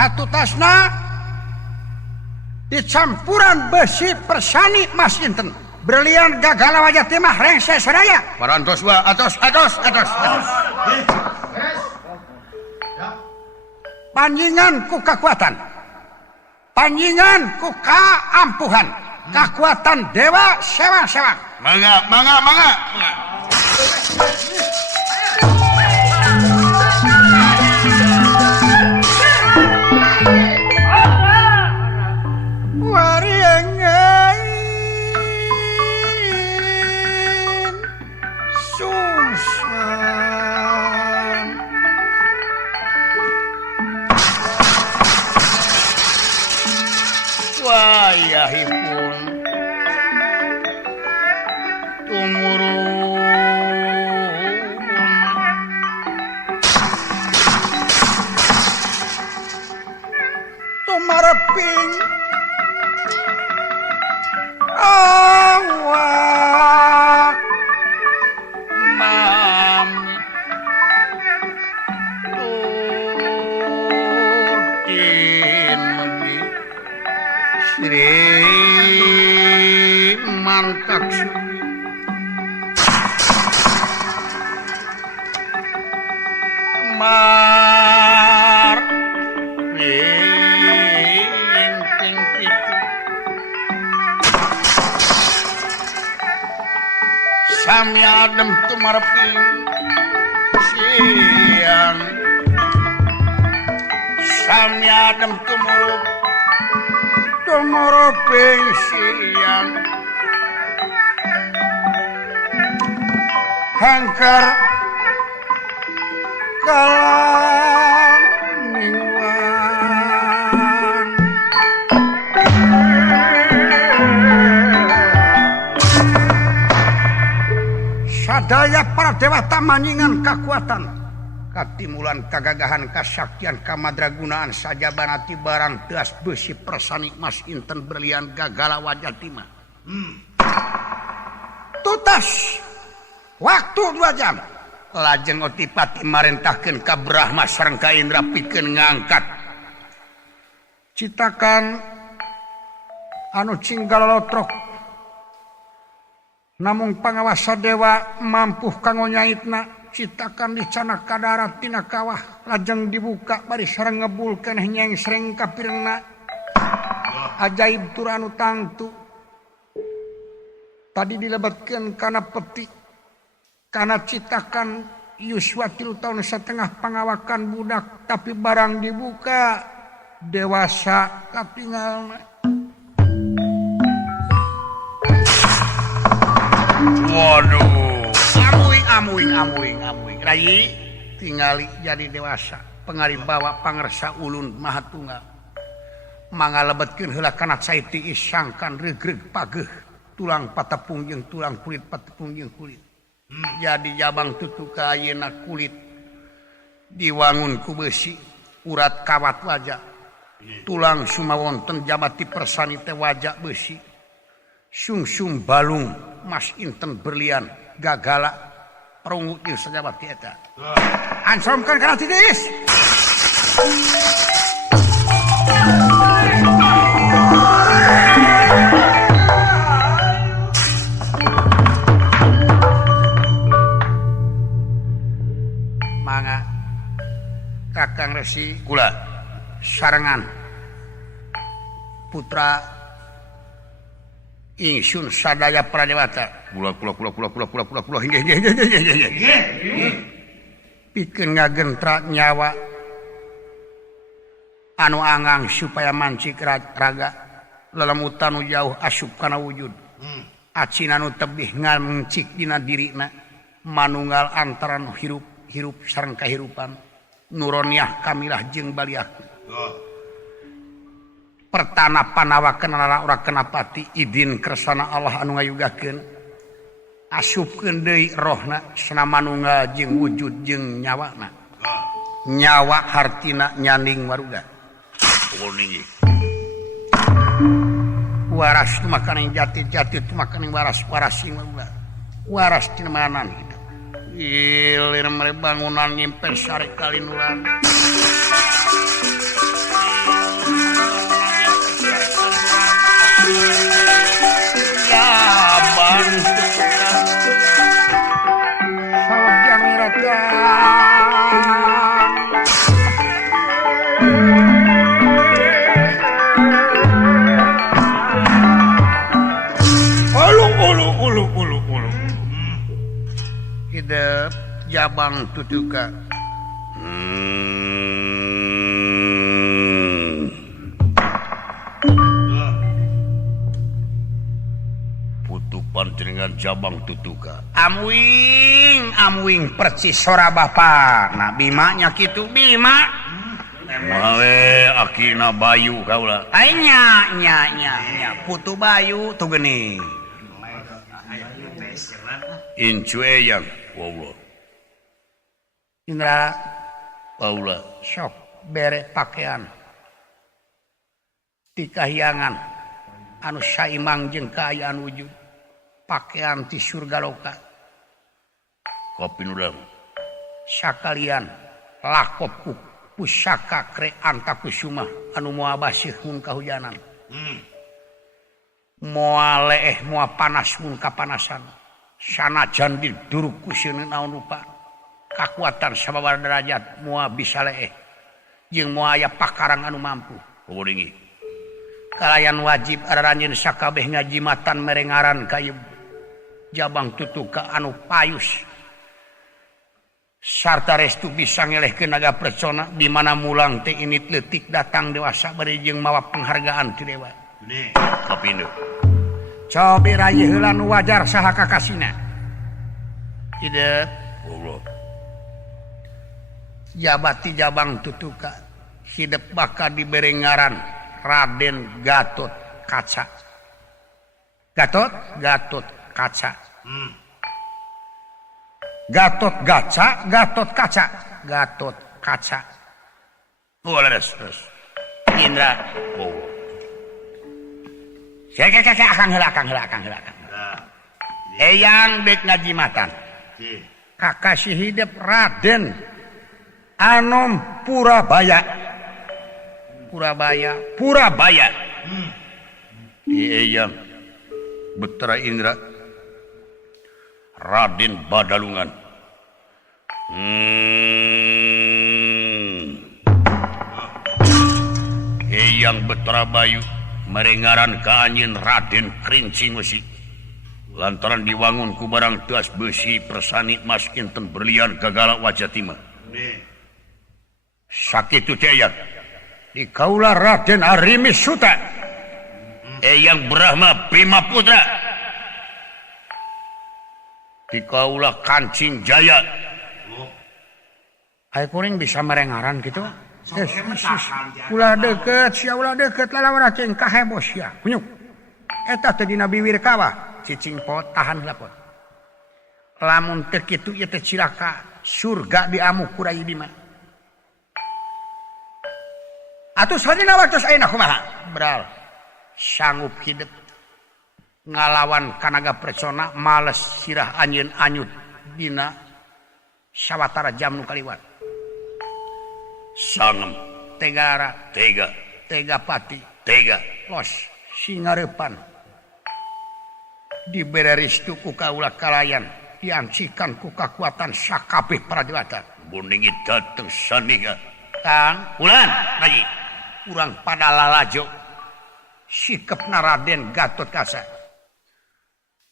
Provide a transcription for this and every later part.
satu tasna dicampuran besi persani Mas Inten berlian Gagala Wajah Timah rengse sadaya parantos wa atos panjingan ku kekuatan panjingan ku kaampuhan kekuatan dewa sewang-sewang mangga Waringin Sungsan wayahipun tumurun tumareping awak mami turtin di Sri Mantak Sumi Mar Rinting Pitu Sami adem tumareping siang Sami adem tumuruping siang hangker kalam mingwan sadaya para dewata manjingan kekuatan katimulan kagagahan kasaktian kamadragunaan sajabanati barang teas besi persani Mas Inten berlian Gagala Wajah Timah tutas waktu 2 jam lajeng Otipati marentahkeun ka Brahma sareng ka Indra pikeun ngangkat citakan anu cinggal lotrok namung pangawasa dewa mampu kanggo nyaitna citakan dicana ka darat tina kawah lajeng dibuka bari sareng ngebul keneh nyeng sreng ka pirengna ajaib tur anu tangtu tadi dilebetkeun kana peti kana citakan yuswa 3 tahun setengah pangawakan budak tapi barang dibuka dewasa katingalna waduh amuing rai tingali jadi dewasa pangaribawa pangersa ulun mahatunggal mangalebetkeun heula kana saiti isangkan regreg pageuh tulang patepung jeung tulang kulit patepung jeung kulit jadi jabang tutuk ka ayeuna kulit diwangun ku besi urat kawat wajah tulang sumawonten jabati persani teh wajah besi sungsung balung Mas Inten berlian Gagala perunggu jeung sajabati eta ansomkeun kana titis Kakang Resi kula sarengan putra ingsun sadaya pradewata kula hinggih pikeun ngagentra nyawa anu angang supaya mancik raga lelemutan nu jauh asup kana wujud acina nu tebih ngancik dina dirina manunggal antara nu hirup sareng kahirupan nuroniah kamilah jeung baliaku pertana panawakeun ora kena pati idin kersana Allah anu ngayugakeun asupkeun deui rohna sana manunggal jeung wujud jeung nyawana nyawa hartina nyanding waruga waras makanan jati makanan waras sing waras tina manan ilir mere bangunan nyimpen sare kalinuran hidup Jabang Tutuka putu panjenengan Jabang Tutuka amwing percis sora Bapak nah Bimanya gitu Bima Akina Bayu kaula nya putu Bayu tuh geni Incu Eyang wallah Indra Paula sok bere pakaian ti kahyangan anu saimang jeung kaayaan wujud pakaian ti surga loka kopi nudang sakalian lakop ku pusaka kre anta kusuma anu moal basih mun kahujanan moal leeh moal panas mun kapanasan sanajan diduruk ku seuneun naon rupa kakuatan sababaraha derajat moal bisa leeh jeung moal aya pakarang anu mampu kuringi kalayan wajib araranjeun sakabeh ngajimatan merengaran ka Jabang Tutuka anu payus sarta restu bisa ngelehkeun naga persona di mana mulang teh init leutik datang dewasa bari jeung mawa penghargaan ti dewa. Kapindo. Cobi rayi heula nu wajar saha kakasina. Hideuk Allah. Jabati Jabang Tutuka hidup bakal dibere ngaran Raden Gatot Kaca. Gatot Kaca. Gatot Kaca. Oh, leres. Indra. Oh. Saya akang heula. Eyang dek ngajimatan. Kakasih hidup Raden Anom Purabaya. Eyang Betara Indra Raden Badalungan. Eyang Betara Bayu merengaran ka anjeun Raden Krincing Wesi. Lantaran diwangun ku barang teas besi persani mas kinten berlian gagala wajah timah. Sakitu teh Eyang. Di kaula Raden Arimis Suta. Eyang Brahma Bima Putra. Di kaula Kancing Jaya. Ai kuring bisa merengaran gitu. Ulah deket lalawan cing kahebos ya. Kunyuk. Eta teh dina biwir kawah, cicing pot tahan lapot. Lamun teu kitu ieu teh cilaka, surga diamuh ku Rai Bima. Atus hadina waktos ayeuna kumaha? Bral. Sanggup hidup ngalawan kanaga persona males sirah anjeun anyut dina sawatara jam nu kaliwat. Sangem Tegara, tega Tegapati, tega los singareupan. Dibere restu ku kaula kalayan, diancikan ku kakuatan sakabeh prajurit. bundingit dateng saniga. Kang, Ulan, Rayi. urang pada lalajo sikepna Raden Gatot Kaca.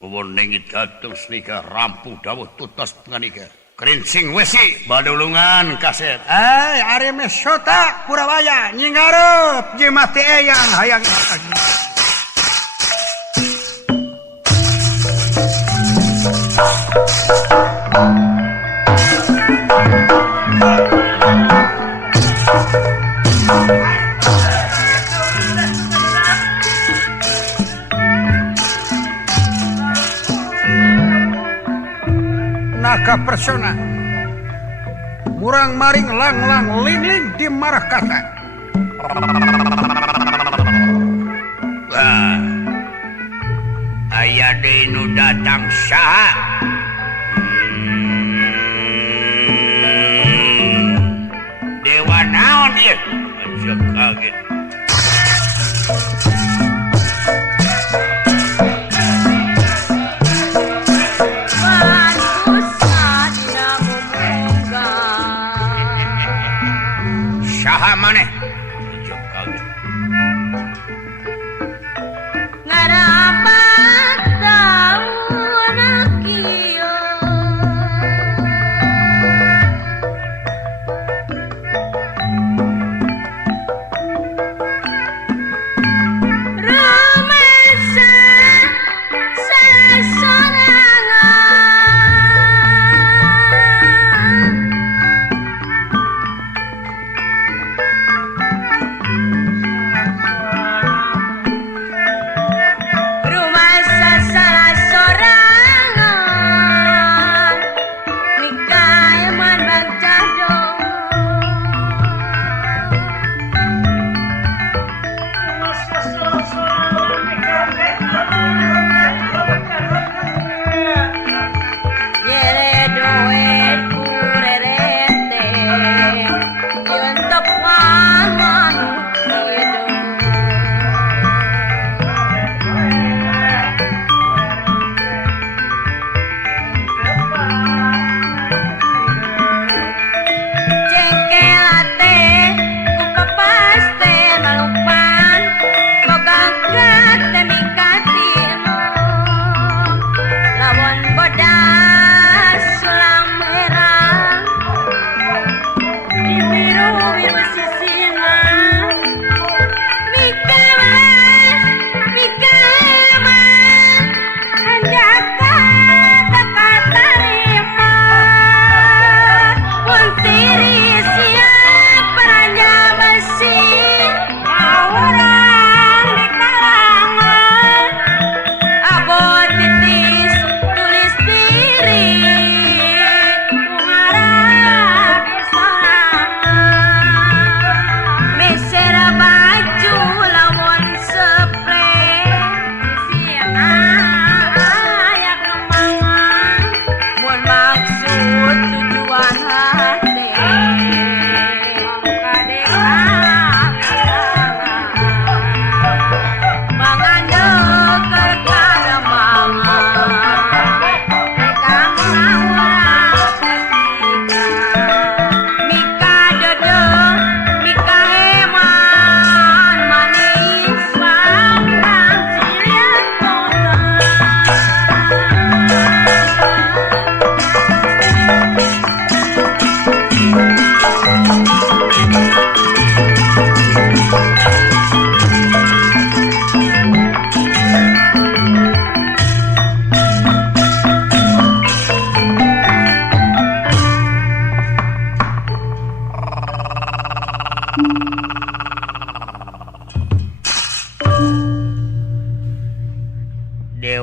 Bundingit dateng saniga rampuh dawuh tutos penganika. Krincing Wesi Badulungan kaset. Ari mesota Purabaya nyingarep jemati eyang hayang naga persona murang maring lang ling di marah kata. Wah, aya deui nu datang saha? Dewa naon ieu? Aja kaget. Saha maneh? Aja kaget. Ngaramat taun kieu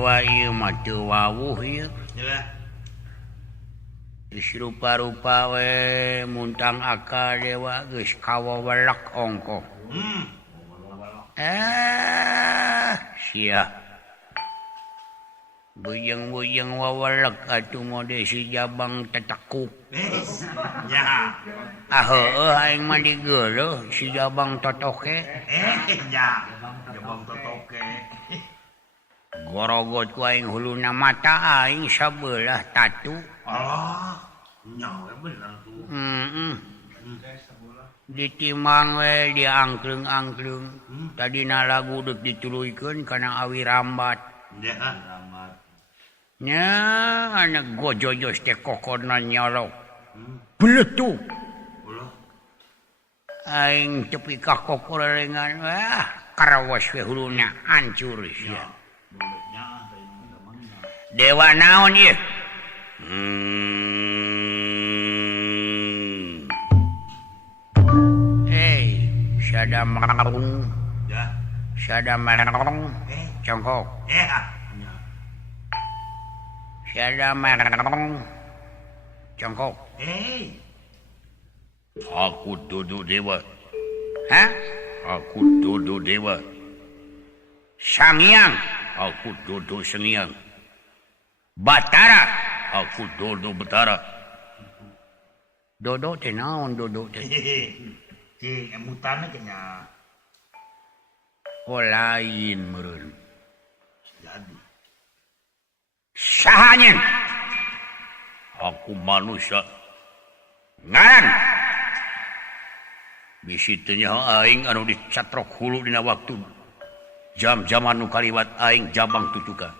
dewa ieu mah teu wawuh ieu. Rupa-rupa we muntang aka dewa geus kawawelak ongko. Sia. Buyeng-buyeng wawelak atuh mode si Jabang tetekuk. Ya. Heueuh aing mah digeuleuh si Jabang totoke. Ya. Jabang totoke. Gorogot ku aing huluna mata aing sabelah tatu. Nyawa bener tuh. Ditimang we diangklung-angklung. Tadina lagu deuk dituluykeun kana awi rambat. Ya. Nya anak gojojos teh kokona nyolok. Beletuk. Aing tepi ka kokorengan wah karawas we huluna hancur sia. Dewa naon ieu? Sada marung. Ya. Sada marung. Congkok. Ya. Sada marung. Congkok. Aku Dodo Dewa. Hah? Aku Dodo Dewa. Sangyang. Aku Dodo Sengiang. Batara. Aku Dodo Betara. Dodo teh naon dodo teh? Cing emutannya kayaknya Oh lain meureun. jadi. Sahanyen? Aku manusia. Ngaran? Bisi teu nyaho aing anu dicatrok hulu dina waktu. Jam-jaman nu kaliwat aing Jabang tutukan.